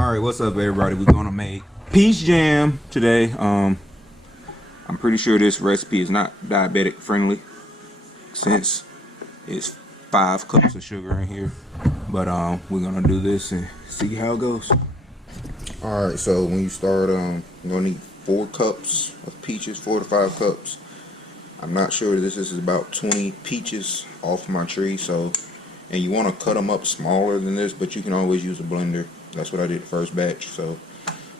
Alright, what's up everybody? We're gonna make peach jam today. I'm pretty sure this recipe is not diabetic friendly since it's 5 cups of sugar in here. But we're gonna do this and see how it goes. Alright, so when you start, you're gonna need 4 cups of peaches, 4 to 5 cups. I'm not sure, this is about 20 peaches off my tree, so, and you want to cut them up smaller than this, but you can always use a blender. That's what I did the first batch. So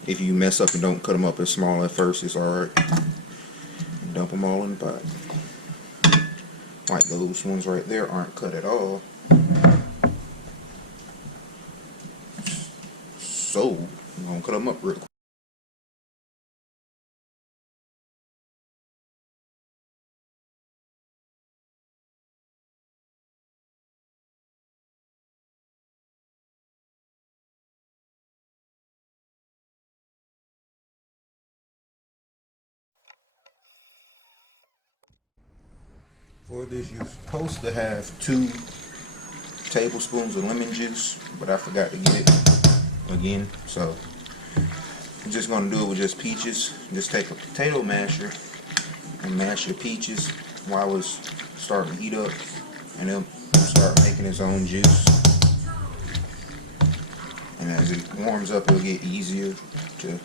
if you mess up and don't cut them up as small at first, it's alright. Dump them all in the pot. Like those ones right there aren't cut at all. So I'm gonna cut them up real quick. For this, you're supposed to have 2 tablespoons of lemon juice, but I forgot to get it again. So I'm just going to do it with just peaches. Just take a potato masher and mash your peaches while it's starting to heat up, and it'll start making its own juice. And as it warms up, it'll get easier to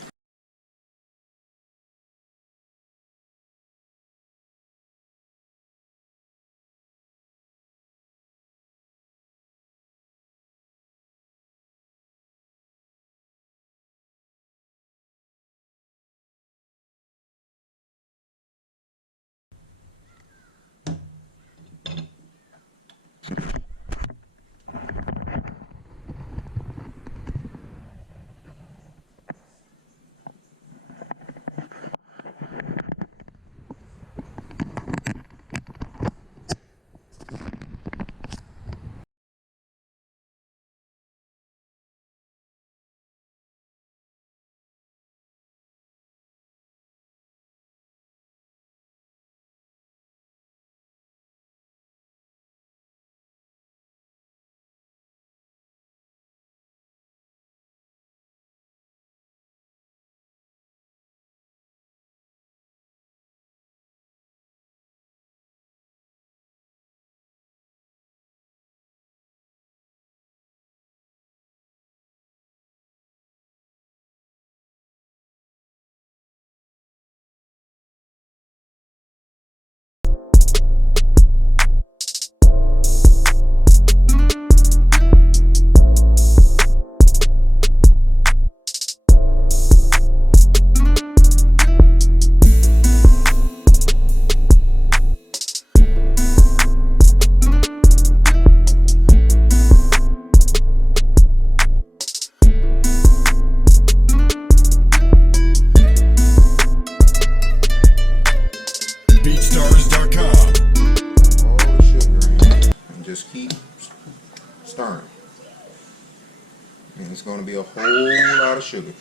keep stirring. And it's going to be a whole lot of sugar.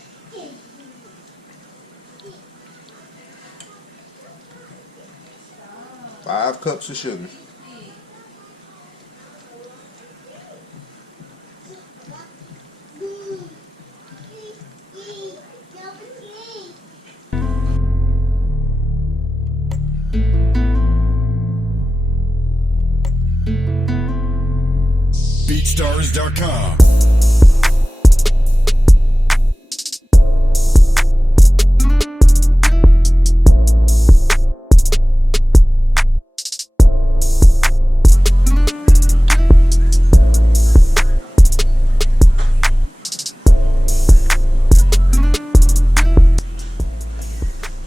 Five cups of sugar. BeatStars.com.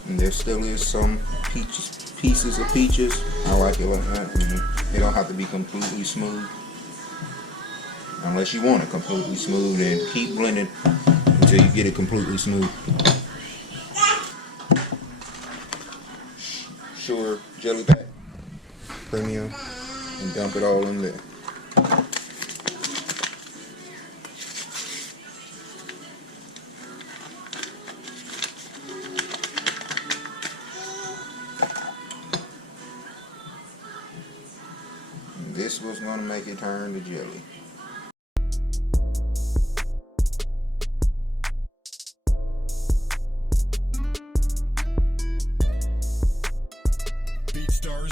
And there still is some pieces of peaches. I like it like that. They don't have to be completely smooth. Unless you want it completely smooth, and keep blending until you get it completely smooth. Sure jelly pack, premium, and dump it all in there. And this was going to make it turn to jelly.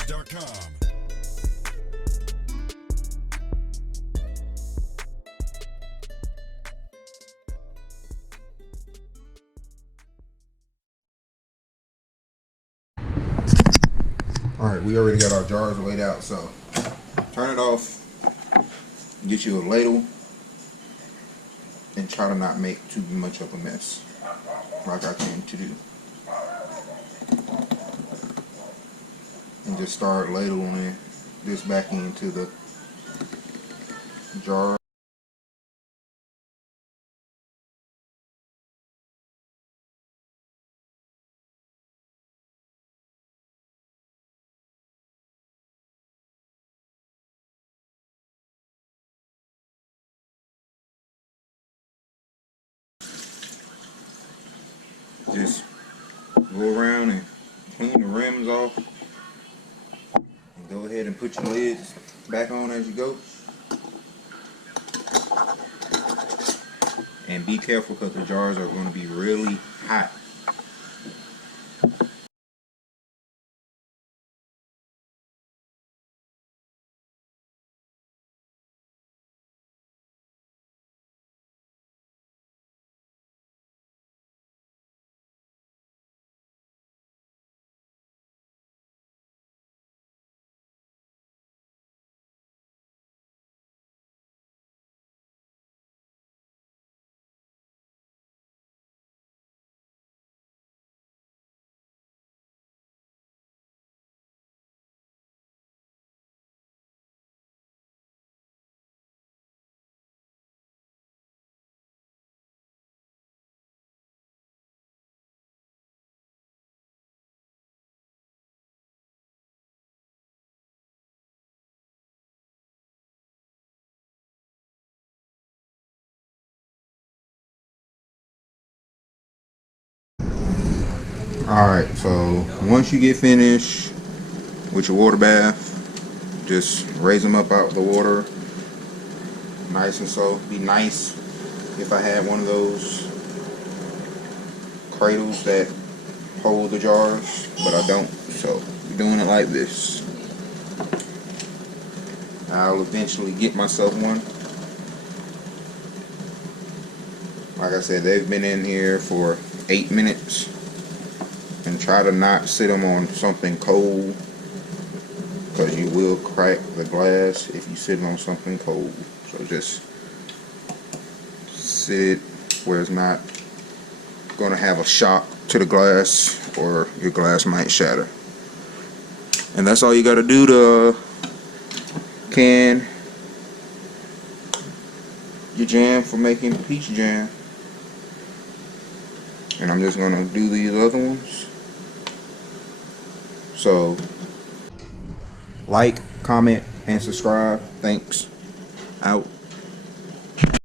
PeachJarsDarkcom. Alright, we already got our jars laid out, so turn it off, get you a ladle, and try to not make too much of a mess, like I tend to do. And just start ladling this back into the jar. Just go around and clean the rims off. And go ahead and put your lids back on as you go. And be careful because the jars are going to be really hot. Alright, so once you get finished with your water bath, just raise them up out the water nice and slow. Be nice if I had one of those cradles that hold the jars, but I don't, so I'm doing it like this. I'll eventually get myself one. Like I said, they've been in here for 8 minutes. And try to not sit them on something cold, because you will crack the glass if you sit on something cold. So just sit where it's not going to have a shock to the glass, or your glass might shatter. And that's all you got to do to can your jam for making peach jam. And I'm just going to do these other ones. So, like, comment, and subscribe. Thanks. Out.